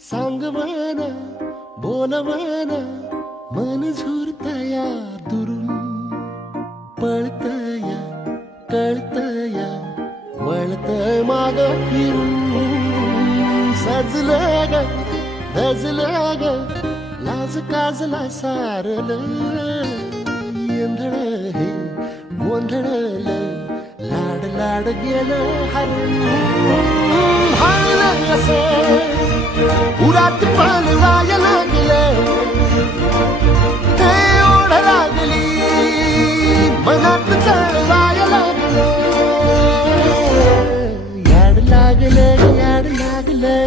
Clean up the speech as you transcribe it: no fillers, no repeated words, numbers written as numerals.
सांग म्हणा बोल म्हणा मन झुरतया दुरून पळतया कळतया वळतय माग फिरून सजलं ग धजलं ग लाज काजला सारलं येंधळ हे गोंधळलं लाड लाड गेलं हरून हायलं असं उरात पण जाय लागलं ते ओढ लागली मनात चढ जाय लागलं याड लागलं